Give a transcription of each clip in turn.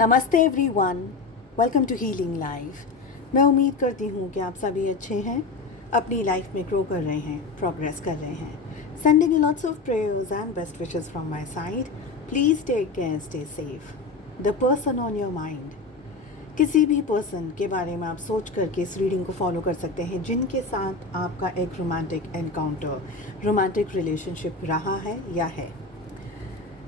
नमस्ते everyone, welcome to healing life. मैं उम्मीद करती हूँ कि आप सभी अच्छे हैं, अपनी लाइफ में ग्रो कर रहे हैं, प्रोग्रेस कर रहे हैं। Sending you lots of prayers and best wishes from my side. Please take care, stay safe. The person on your mind, किसी भी पर्सन के बारे में आप सोच करके इस रीडिंग को फॉलो कर सकते हैं जिनके साथ आपका एक रोमांटिक एनकाउंटर, रोमांटिक रिलेशनशिप रहा है या है।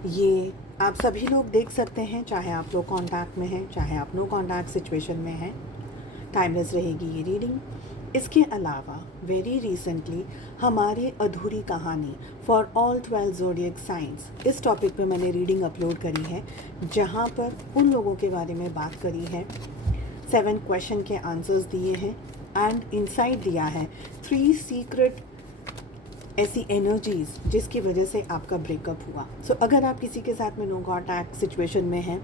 ये आप सभी लोग देख सकते हैं, चाहे आप लोग कांटेक्ट में हैं, चाहे आप नो कांटेक्ट सिचुएशन में हैं। टाइमलेस रहेगी ये रीडिंग। इसके अलावा वेरी रिसेंटली हमारी अधूरी कहानी फॉर ऑल 12 ज़ोडिएक साइंस, इस टॉपिक पे मैंने रीडिंग अपलोड करी है, जहाँ पर उन लोगों के बारे में बात करी है, 7 क्वेश्चन के आंसर्स दिए हैं एंड इंसाइट दिया है 3 सीक्रेट ऐसी एनर्जीज़ जिसकी वजह से आपका ब्रेकअप हुआ। सो अगर आप किसी के साथ में नो कॉन्टैक्ट सिचुएशन में हैं,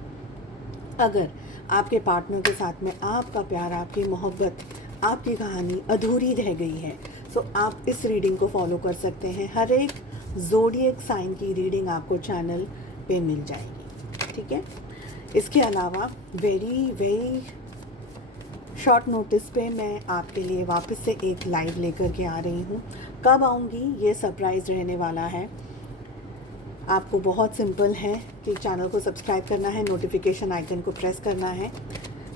अगर आपके पार्टनर के साथ में आपका प्यार, आपकी मोहब्बत, आपकी कहानी अधूरी रह गई है, सो आप इस रीडिंग को फॉलो कर सकते हैं। हर एक ज़ोडिएक साइन की रीडिंग आपको चैनल पे मिल जाएगी, ठीक है। इसके अलावा वेरी शॉर्ट नोटिस पे मैं आपके लिए वापस से एक लाइव लेकर के आ रही हूँ। कब आऊँगी ये सरप्राइज़ रहने वाला है। आपको बहुत सिंपल है कि चैनल को सब्सक्राइब करना है, नोटिफिकेशन आइकन को प्रेस करना है,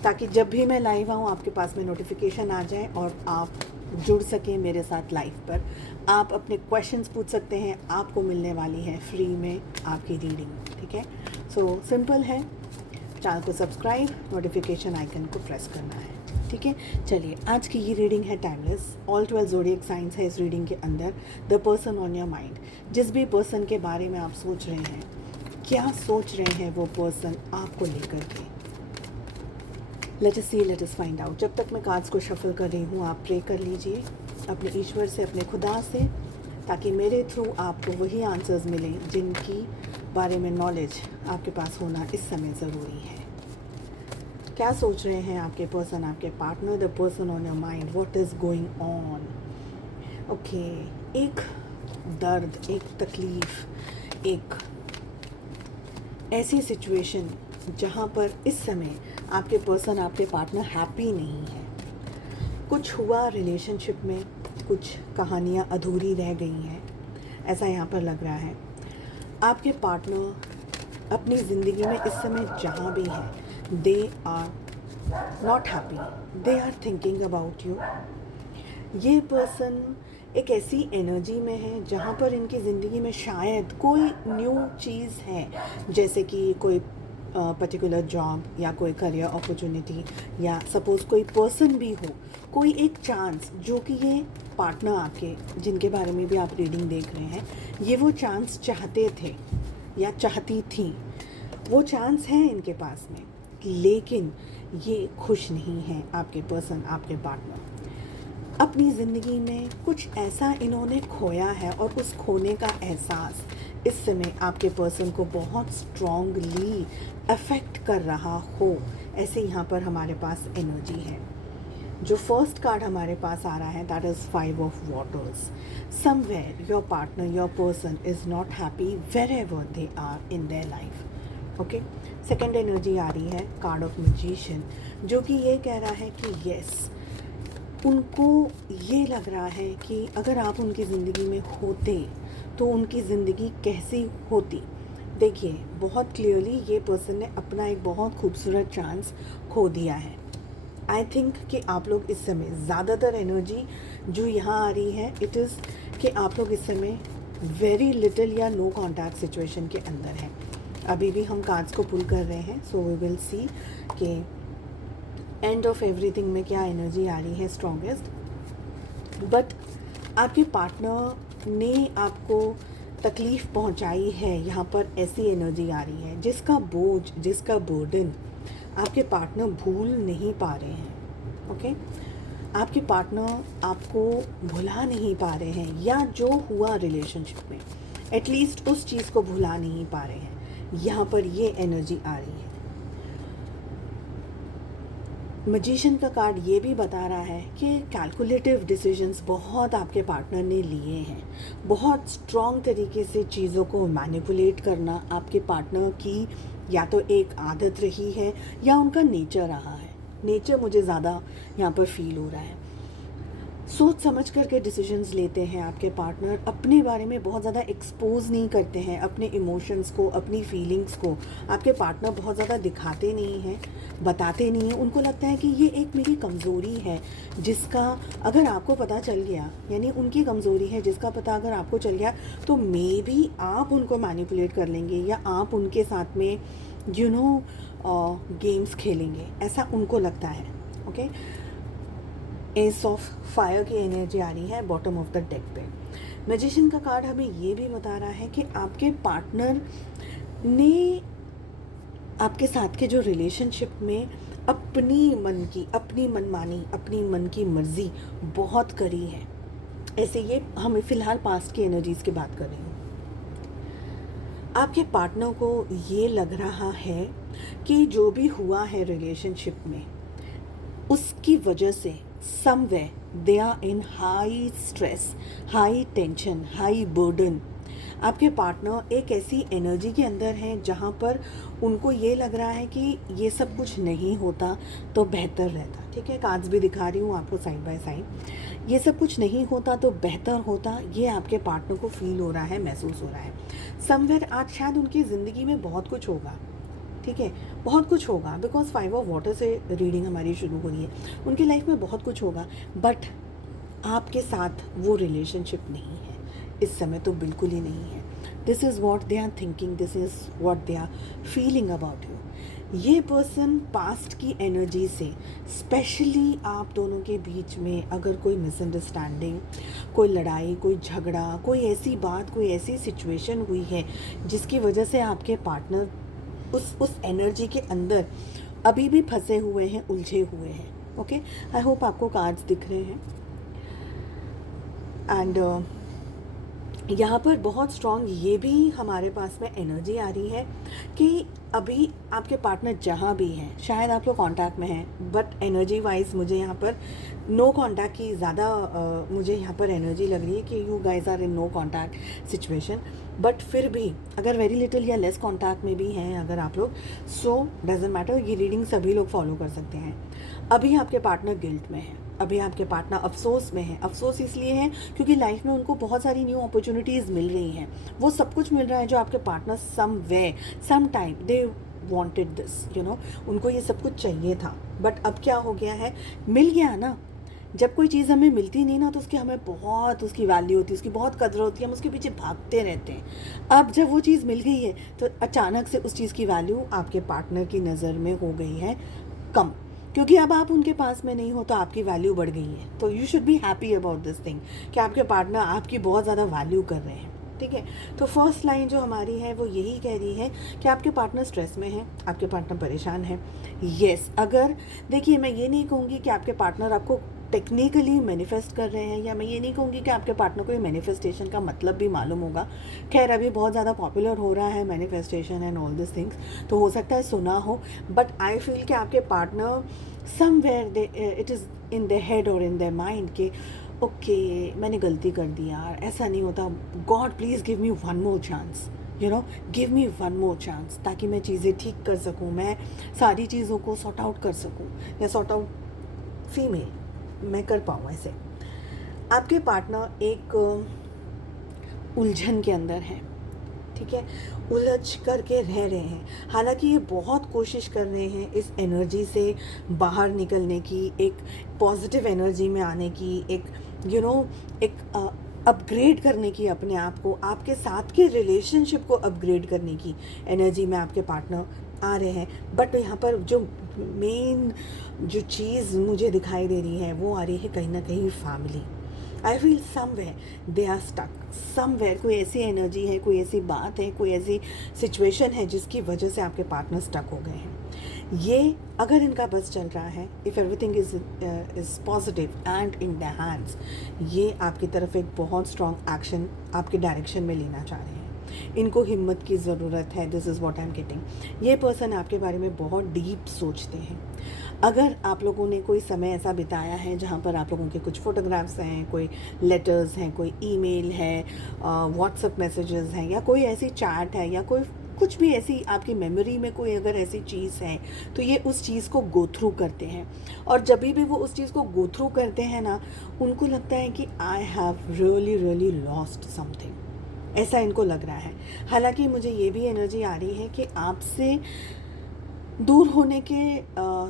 ताकि जब भी मैं लाइव आऊँ आपके पास में नोटिफिकेशन आ जाए और आप जुड़ सकें मेरे साथ लाइव पर। आप अपने क्वेश्चंस पूछ सकते हैं, आपको मिलने वाली है फ्री में आपकी रीडिंग, ठीक है। सो सिंपल है, चैनल को सब्सक्राइब, नोटिफिकेशन आइकन को प्रेस करना है, ठीक है। चलिए, आज की ये रीडिंग है टाइमलेस, ऑल 12 ज़ोडिएक साइंस है इस रीडिंग के अंदर। The person on your mind, जिस भी पर्सन के बारे में आप सोच रहे हैं, क्या सोच रहे हैं वो पर्सन आपको लेकर के। लेट अस सी, लेट अस फाइंड आउट। जब तक मैं कार्ड्स को शफल कर रही हूँ, आप प्रे कर लीजिए अपने ईश्वर से, अपने खुदा से, ताकि मेरे थ्रू आपको वही आंसर्स मिलें जिनकी बारे में नॉलेज आपके पास होना इस समय ज़रूरी है। क्या सोच रहे हैं आपके पर्सन, आपके partner, the person on your mind, what is going on. Okay, एक दर्द, एक तकलीफ़, एक ऐसी सिचुएशन जहाँ पर इस समय आपके पर्सन, आपके पार्टनर हैप्पी नहीं है। कुछ हुआ रिलेशनशिप में, कुछ कहानियाँ अधूरी रह गई हैं, ऐसा यहाँ पर लग रहा है। आपके पार्टनर अपनी ज़िंदगी में इस समय जहाँ भी हैं, they are not happy, they are thinking about you. ये पर्सन एक ऐसी एनर्जी में है जहाँ पर इनकी ज़िंदगी में शायद कोई न्यू चीज़ है, जैसे कि कोई पर्टिकुलर जॉब या कोई करियर अपॉर्चुनिटी, या सपोज़ कोई पर्सन भी हो, कोई एक चांस जो कि ये पार्टनर आपके, जिनके बारे में भी आप रीडिंग देख रहे हैं, ये वो चांस चाहते थे या चाहती थी। वो चांस है इनके पास में, लेकिन ये खुश नहीं है आपके पर्सन, आपके पार्टनर। अपनी ज़िंदगी में कुछ ऐसा इन्होंने खोया है और उस खोने का एहसास इस समय आपके पर्सन को बहुत स्ट्रॉन्गली अफेक्ट कर रहा हो, ऐसे यहाँ पर हमारे पास एनर्जी है। जो फर्स्ट कार्ड हमारे पास आ रहा है, that is 5 of waters. Somewhere your partner, your person is not happy where ever they are in their life. Okay, second energy आ रही है कार्ड ऑफ मैजिशियन, जो कि ये कह रहा है कि यस, उनको ये लग रहा है कि अगर आप उनकी ज़िंदगी में होते तो उनकी ज़िंदगी कैसी होती। देखिए, बहुत क्लियरली ये पर्सन ने अपना एक बहुत खूबसूरत चांस खो दिया है। आई थिंक कि आप लोग इस समय ज़्यादातर एनर्जी जो यहाँ आ रही है, इट इज़ कि आप लोग इस समय वेरी लिटिल या नो कॉन्टैक्ट सिचुएशन के अंदर हैं। अभी भी हम कार्ड्स को पुल कर रहे हैं, सो वी विल सी कि एंड ऑफ एवरीथिंग में क्या एनर्जी आ रही है स्ट्रॉन्गेस्ट। बट आपके पार्टनर ने आपको तकलीफ़ पहुंचाई है, यहाँ पर ऐसी एनर्जी आ रही है जिसका बोझ, जिसका बर्डन आपके पार्टनर भूल नहीं पा रहे हैं। ओके, आपके पार्टनर आपको भुला नहीं पा रहे हैं, या जो हुआ रिलेशनशिप में एटलीस्ट उस चीज़ को भुला नहीं पा रहे हैं। यहाँ पर ये एनर्जी आ रही है। मैजिशियन का कार्ड ये भी बता रहा है कि कैलकुलेटिव डिसीजंस बहुत आपके पार्टनर ने लिए हैं। बहुत स्ट्रॉन्ग तरीके से चीज़ों को मैनिपुलेट करना, आपके पार्टनर की या तो एक आदत रही है या उनका नेचर रहा है। नेचर मुझे ज़्यादा यहाँ पर फील हो रहा है। सोच समझ करके डिसीजंस लेते हैं आपके पार्टनर, अपने बारे में बहुत ज़्यादा एक्सपोज नहीं करते हैं, अपने इमोशंस को, अपनी फीलिंग्स को आपके पार्टनर बहुत ज़्यादा दिखाते नहीं हैं, बताते नहीं हैं। उनको लगता है कि ये एक मेरी कमज़ोरी है जिसका अगर आपको पता चल गया, यानी उनकी कमज़ोरी है जिसका पता अगर आपको चल गया तो मे बी आप उनको मैनिपुलेट कर लेंगे या आप उनके साथ में गेम्स खेलेंगे, ऐसा उनको लगता है। ओके, एस ऑफ फायर की एनर्जी आ रही है बॉटम ऑफ द डेक पे। मैजिशियन का कार्ड हमें ये भी बता रहा है कि आपके पार्टनर ने आपके साथ के जो रिलेशनशिप में अपनी मनमानी, अपनी मन की मर्जी बहुत करी है। ऐसे ये हमें फ़िलहाल पास्ट की एनर्जीज़ की बात कर रही हूँ। आपके पार्टनर को ये लग रहा है कि जो भी हुआ है रिलेशनशिप में, उसकी वजह से somewhere they are in high stress, high tension, high burden. आपके पार्टनर एक ऐसी एनर्जी के अंदर हैं जहाँ पर उनको ये लग रहा है कि ये सब कुछ नहीं होता तो बेहतर रहता। ठीक है, कार्ड्स भी दिखा रही हूँ आपको साइड बाय साइड। ये सब कुछ नहीं होता तो बेहतर होता, ये आपके पार्टनर को फील हो रहा है, महसूस हो रहा है। समवेयर आज शायद उनकी ज़िंदगी में बहुत कुछ होगा। ठीक है, बहुत कुछ होगा, बिकॉज 5 ऑफ वाटर से रीडिंग हमारी शुरू हो रही है। उनकी लाइफ में बहुत कुछ होगा, बट आपके साथ वो रिलेशनशिप नहीं है इस समय, तो बिल्कुल ही नहीं है। This is what they are thinking, this is what they are feeling about you. ये पर्सन पास्ट की एनर्जी से, स्पेशली आप दोनों के बीच में अगर कोई मिसअंडरस्टैंडिंग, कोई लड़ाई, कोई झगड़ा, कोई ऐसी बात, कोई ऐसी सिचुएशन हुई है जिसकी वजह से आपके पार्टनर उस एनर्जी के अंदर अभी भी फंसे हुए हैं, उलझे हुए हैं। ओके, आई होप आपको कार्ड्स दिख रहे हैं। एंड यहाँ पर बहुत स्ट्रॉन्ग ये भी हमारे पास में एनर्जी आ रही है कि अभी आपके पार्टनर जहाँ भी हैं, शायद आप लोग कांटेक्ट में हैं, बट एनर्जी वाइज मुझे यहाँ पर नो कांटेक्ट की ज़्यादा मुझे यहाँ पर एनर्जी लग रही है कि you guys are in no contact situation. But फिर भी अगर वेरी लिटिल या लेस कांटेक्ट में भी हैं अगर आप लोग, सो डजेंट मैटर, ये रीडिंग सभी लोग फॉलो कर सकते हैं। अभी आपके पार्टनर गिल्ट में है, अभी आपके पार्टनर अफसोस में है। अफसोस इसलिए है क्योंकि लाइफ में उनको बहुत सारी न्यू अपॉर्चुनिटीज़ मिल रही हैं, वो सब कुछ मिल रहा है जो आपके partner somewhere some time they wanted this, उनको ये सब कुछ चाहिए था, बट अब क्या हो गया है, मिल गया ना। जब कोई चीज़ हमें मिलती नहीं ना तो उसकी हमें बहुत उसकी वैल्यू होती है, उसकी बहुत कदर होती है, हम उसके पीछे भागते रहते हैं। अब जब वो चीज़ मिल गई है तो अचानक से उस चीज़ की वैल्यू आपके पार्टनर की नज़र में हो गई है कम, क्योंकि अब आप उनके पास में नहीं हो तो आपकी वैल्यू बढ़ गई है। तो you should be happy about this thing कि आपके पार्टनर आपकी बहुत ज़्यादा वैल्यू कर रहे हैं। ठीक है, तो फर्स्ट लाइन जो हमारी है वो यही कह रही है कि आपके पार्टनर स्ट्रेस में है, आपके पार्टनर परेशान है। येस, अगर देखिए, मैं ये नहीं कहूँगी कि आपके पार्टनर आपको टेक्निकली मैनिफेस्ट कर रहे हैं, या मैं ये नहीं कहूँगी कि आपके पार्टनर को ये मैनिफेस्टेशन का मतलब भी मालूम होगा। खैर, अभी बहुत ज़्यादा पॉपुलर हो रहा है manifestation and all this things, तो हो सकता है सुना हो, बट आई फील कि आपके partner somewhere it is in the head और इन द माइंड के ओके मैंने गलती कर दी यार, ऐसा नहीं होता, God please give me one more chance, give me one more chance, ताकि मैं चीज़ें ठीक कर सकूँ, मैं सारी चीज़ों को सॉर्ट आउट कर सकूँ, या सॉर्ट आउट फीमेल मैं कर पाऊँ। ऐसे आपके पार्टनर एक उलझन के अंदर है, ठीक है, उलझ करके रह रहे हैं। हालांकि ये बहुत कोशिश कर रहे हैं इस एनर्जी से बाहर निकलने की, एक पॉजिटिव एनर्जी में आने की, एक एक अपग्रेड करने की, अपने आप को, आपके साथ के रिलेशनशिप को अपग्रेड करने की एनर्जी में आपके पार्टनर आ रहे हैं। बट यहाँ पर जो मेन जो चीज़ मुझे दिखाई दे रही है वो आ रही है कहीं ना कहीं family. I feel somewhere they are stuck, somewhere कोई ऐसी एनर्जी है, कोई ऐसी बात है, कोई ऐसी सिचुएशन है जिसकी वजह से आपके पार्टनर स्टक हो गए हैं। ये अगर इनका बस चल रहा है, if everything is positive and in the hands, ये आपकी तरफ एक बहुत स्ट्रॉन्ग एक्शन आपके डायरेक्शन में लेना चाह रहे हैं। इनको हिम्मत की ज़रूरत है, this is what I am getting. ये पर्सन आपके बारे में बहुत डीप सोचते हैं। अगर आप लोगों ने कोई समय ऐसा बिताया है जहाँ पर आप लोगों के कुछ फ़ोटोग्राफ्स हैं, कोई लेटर्स हैं, कोई ईमेल है, व्हाट्सएप मैसेजेस हैं, या कोई ऐसी चैट है, या कोई कुछ भी ऐसी आपकी मेमोरी में कोई अगर ऐसी चीज़ है तो ये उस चीज़ को गो थ्रू करते हैं, और जब भी वो उस चीज़ को गो थ्रू करते हैं ना, उनको लगता है कि I have really really lost something, ऐसा इनको लग रहा है। हालांकि मुझे ये भी एनर्जी आ रही है कि आपसे दूर होने के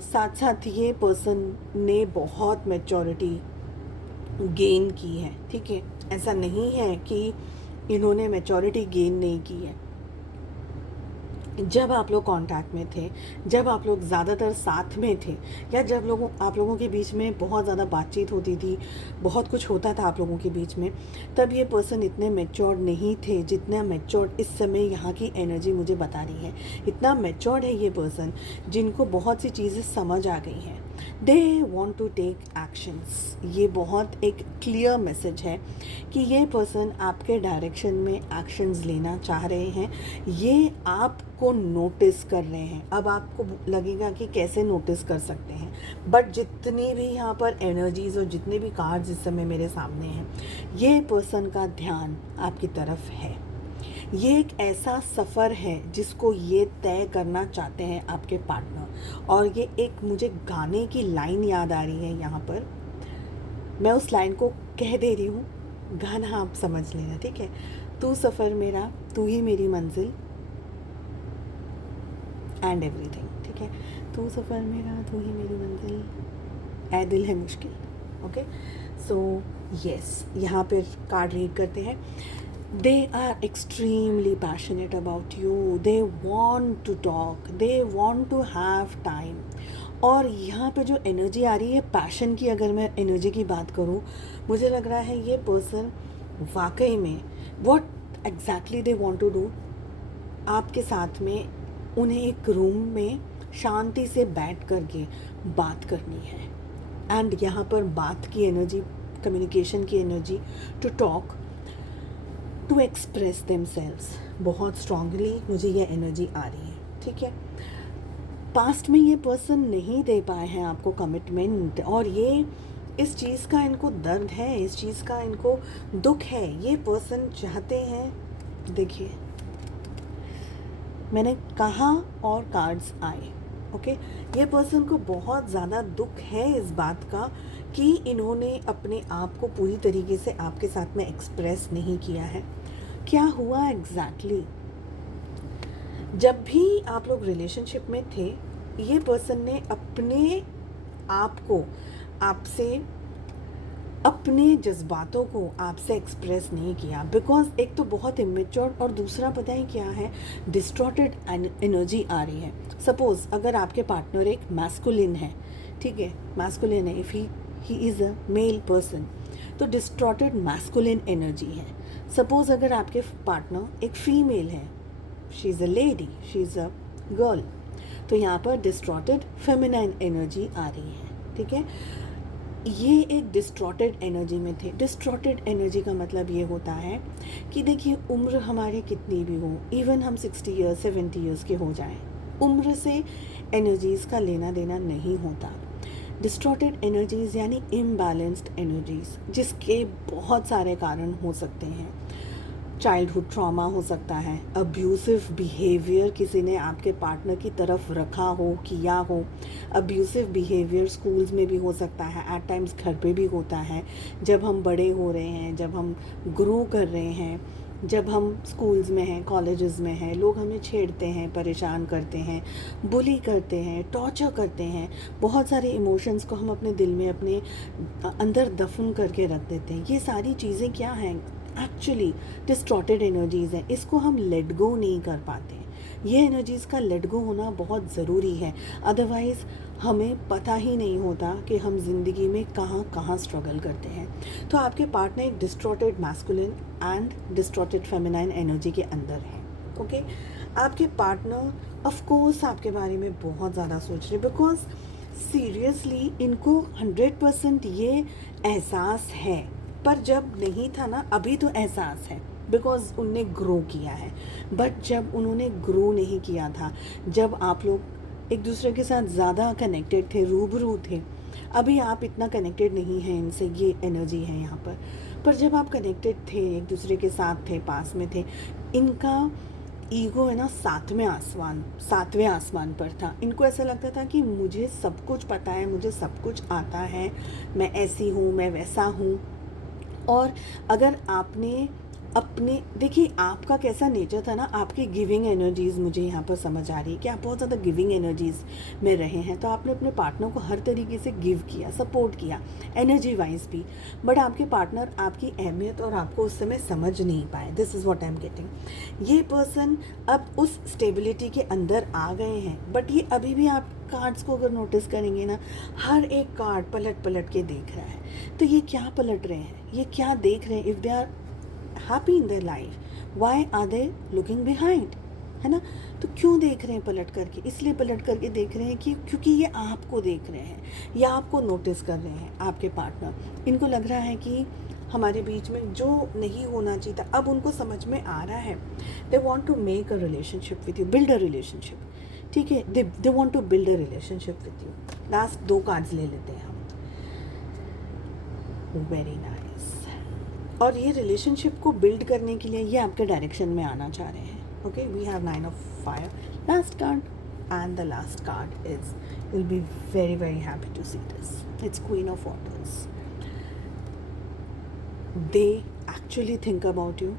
साथ साथ ये पर्सन ने बहुत मैच्योरिटी गेन की है, ठीक है। ऐसा नहीं है कि इन्होंने मैच्योरिटी गेन नहीं की है। जब आप लोग कांटेक्ट में थे, जब आप लोग ज़्यादातर साथ में थे, या जब आप लोगों के बीच में बहुत ज़्यादा बातचीत होती थी, बहुत कुछ होता था आप लोगों के बीच में, तब ये पर्सन इतने मैच्योर्ड नहीं थे जितना मैच्योर्ड इस समय यहाँ की एनर्जी मुझे बता रही है। इतना मैच्योर्ड है ये पर्सन जिनको बहुत सी चीज़ें समझ आ गई हैं। They want to take actions. ये बहुत एक क्लियर मैसेज है कि ये पर्सन आपके डायरेक्शन में एक्शंस लेना चाह रहे हैं। ये आपको नोटिस कर रहे हैं। अब आपको लगेगा कि कैसे नोटिस कर सकते हैं, बट जितनी भी यहाँ पर एनर्जीज और जितने भी कार्ड्स इस समय मेरे सामने हैं, ये पर्सन का ध्यान आपकी तरफ है। ये एक ऐसा सफ़र है जिसको ये तय करना चाहते हैं आपके पार्टनर। और ये एक मुझे गाने की लाइन याद आ रही है यहाँ पर, मैं उस लाइन को कह दे रही हूँ, गाना आप समझ लेना, ठीक है। तू सफ़र मेरा, तू ही मेरी मंजिल एंड एवरीथिंग, ठीक है। तू सफ़र मेरा, तू ही मेरी मंजिल, ऐ दिल है मुश्किल। ओके, सो यस, यहाँ पर कार्ड रीड करते हैं। They are extremely passionate about you. They want to talk. They want to have time. और यहाँ पे जो एनर्जी आ रही है पैशन की, अगर मैं एनर्जी की बात करूँ, मुझे लग रहा है ये पर्सन वाकई में what exactly they want to do, आपके साथ में उन्हें एक रूम में शांति से बैठ करके बात करनी है। एंड यहाँ पर बात की एनर्जी, कम्युनिकेशन की energy, to talk, to express themselves, बहुत स्ट्रांगली मुझे ये एनर्जी आ रही है, ठीक है। पास्ट में ये पर्सन नहीं दे पाए हैं आपको कमिटमेंट, और ये इस चीज़ का इनको दर्द है, इस चीज़ का इनको दुख है। ये पर्सन चाहते हैं, देखिए मैंने कहा और कार्ड्स आए, ओके। ये पर्सन को बहुत ज़्यादा दुख है इस बात का कि इन्होंने अपने आप को पूरी तरीके से आपके साथ में एक्सप्रेस नहीं किया है। क्या हुआ एग्जैक्टली? जब भी आप लोग रिलेशनशिप में थे, ये पर्सन ने अपने आप को आपसे, अपने जज्बातों को आपसे एक्सप्रेस नहीं किया, बिकॉज एक तो बहुत इमेच्योर, और दूसरा पता है क्या है, डिस्टॉर्टेड एनर्जी आ रही है। सपोज अगर आपके पार्टनर एक मैस्कुलिन है, ठीक है, मैस्कुलिन है, if he is a male person, तो डिस्टॉर्टेड मैस्कुलिन एनर्जी है। सपोज अगर आपके पार्टनर एक फीमेल है, she is a lady, she is a girl, तो यहाँ पर डिस्टॉर्टेड फेमिनाइन एनर्जी आ रही है, ठीक है। ये एक डिस्टॉर्टेड एनर्जी में थे। डिस्टॉर्टेड एनर्जी का मतलब ये होता है कि देखिए, उम्र हमारी कितनी भी हो, इवन हम 60 ईयर्स 70 ईयर्स के हो जाएं, उम्र से एनर्जीज़ का लेना देना नहीं होता। डिस्टॉर्टेड एनर्जीज़ यानी इम्बैलेंस्ड एनर्जीज़, जिसके बहुत सारे कारण हो सकते हैं। चाइल्डहुड ट्रॉमा हो सकता है, अब्यूसिव बिहेवियर किसी ने आपके पार्टनर की तरफ रखा हो, किया हो। अब्यूसिव बिहेवियर स्कूल्स में भी हो सकता है, एट टाइम्स घर पे भी होता है। जब हम बड़े हो रहे हैं, जब हम ग्रो कर रहे हैं, जब हम स्कूल्स में हैं, कॉलेजेस में हैं, लोग हमें छेड़ते हैं, परेशान करते हैं, बुली करते हैं, टॉर्चर करते हैं। बहुत सारे इमोशंस को हम अपने दिल में, अपने अंदर दफन करके रख देते हैं। ये सारी चीज़ें क्या हैं? एक्चुअली डिस्टॉर्टेड एनर्जीज़ हैं। इसको हम लेट गो नहीं कर पाते। ये एनर्जीज़ का लेट गो होना बहुत ज़रूरी है, अदरवाइज़ हमें पता ही नहीं होता कि हम ज़िंदगी में कहाँ कहाँ स्ट्रगल करते हैं। तो आपके पार्टनर एक distorted masculine and distorted feminine energy के अंदर है, ओके। आपके पार्टनर ऑफ कोर्स आपके बारे में बहुत ज़्यादा सोच रहे, बिकॉज सीरियसली इनको 100% ये एहसास है, पर जब नहीं था ना, अभी तो एहसास है बिकॉज उनने ग्रो किया है। बट जब उन्होंने ग्रो नहीं किया था, जब आप लोग एक दूसरे के साथ ज़्यादा कनेक्टेड थे, रूबरू थे, अभी आप इतना कनेक्टेड नहीं हैं इनसे, ये एनर्जी है यहाँ पर जब आप कनेक्टेड थे, एक दूसरे के साथ थे, पास में थे, इनका ईगो है ना सातवें आसमान पर था। इनको ऐसा लगता था कि मुझे सब कुछ पता है, मुझे सब कुछ आता है, मैं ऐसी हूँ, मैं वैसा हूँ। और अगर आपने अपने देखिए आपका कैसा नेचर था ना, आपकी गिविंग एनर्जीज़ मुझे यहाँ पर समझ आ रही है कि आप बहुत ज़्यादा गिविंग एनर्जीज़ में रहे हैं। तो आपने अपने पार्टनर को हर तरीके से गिव किया, सपोर्ट किया, एनर्जी वाइज भी। बट आपके पार्टनर आपकी अहमियत और आपको उस समय समझ नहीं पाए। This is what I am getting. ये पर्सन अब उस स्टेबिलिटी के अंदर आ गए हैं, बट ये अभी भी आप कार्ड्स को अगर नोटिस करेंगे ना, हर एक कार्ड पलट पलट के देख रहा है। तो ये क्या पलट रहे हैं, ये क्या देख रहे हैं? If they are happy in their life, why are they looking behind, है ना? तो क्यों देख रहे हैं पलट करके? इसलिए पलट करके देख रहे हैं कि क्योंकि ये आपको देख रहे हैं या आपको नोटिस कर रहे हैं। आपके पार्टनर, इनको लग रहा है कि हमारे बीच में जो नहीं होना चाहिए था, अब उनको समझ में आ रहा है। They want to make a relationship with you, build a relationship, ठीक है? They want to build a relationship with you. Last 2 cards ले लेते हैं हम। Very nice. और ये रिलेशनशिप को बिल्ड करने के लिए ये आपके डायरेक्शन में आना चाह रहे हैं। Okay, we have 9 of fire, last card, and the last card is, will be very very happy to see this, it's queen of waters. They actually think about you.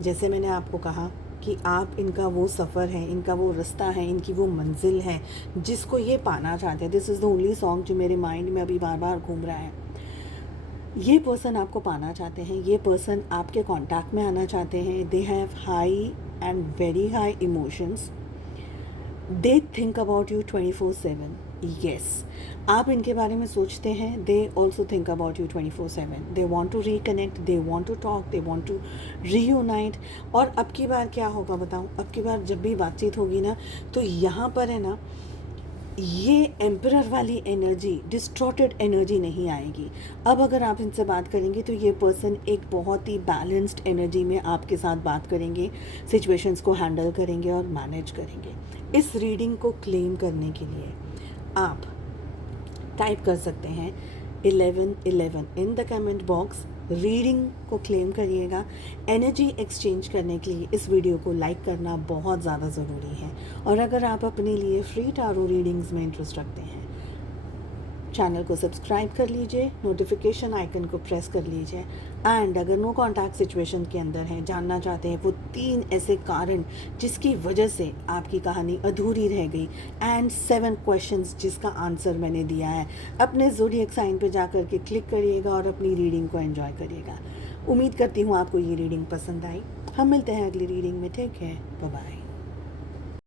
जैसे मैंने आपको कहा कि आप इनका वो सफ़र है, इनका वो रास्ता है, इनकी वो मंजिल है जिसको ये पाना चाहते हैं। This is the only song जो मेरे माइंड में अभी बार बार घूम रहा है। ये पर्सन आपको पाना चाहते हैं, ये पर्सन आपके कांटेक्ट में आना चाहते हैं। They have high and very high emotions, they think about you 24/7। Yes, आप इनके बारे में सोचते हैं। They also think about you 24/7। They want to reconnect, they want to talk, they want to reunite. और अब की बार क्या होगा बताऊँ? अब की बार जब भी बातचीत होगी ना, तो यहाँ पर है ना, ये एम्परर वाली एनर्जी, डिस्टॉर्टेड एनर्जी नहीं आएगी। अब अगर आप इनसे बात करेंगे तो ये पर्सन एक बहुत ही बैलेंस्ड एनर्जी में आपके साथ बात करेंगे, सिचुएशंस को हैंडल करेंगे और मैनेज करेंगे। इस रीडिंग को क्लेम करने के लिए आप टाइप कर सकते हैं 1111 in the comment box. Reading को क्लेम करिएगा। एनर्जी एक्सचेंज करने के लिए इस वीडियो को लाइक करना बहुत ज़्यादा ज़रूरी है। और अगर आप अपने लिए फ्री टारो रीडिंग्स में इंटरेस्ट रखते हैं, चैनल को सब्सक्राइब कर लीजिए, नोटिफिकेशन आइकन को प्रेस कर लीजिए। एंड अगर नो कॉन्टैक्ट सिचुएशन के अंदर हैं, जानना चाहते हैं वो 3 ऐसे कारण जिसकी वजह से आपकी कहानी अधूरी रह गई, एंड 7 क्वेश्चंस जिसका आंसर मैंने दिया है, अपने ज़ोडिएक साइन पे जा कर के क्लिक करिएगा और अपनी रीडिंग को एंजॉय करिएगा। उम्मीद करती हूँ आपको ये रीडिंग पसंद आई। हम मिलते हैं अगली रीडिंग में। Take care, bye bye.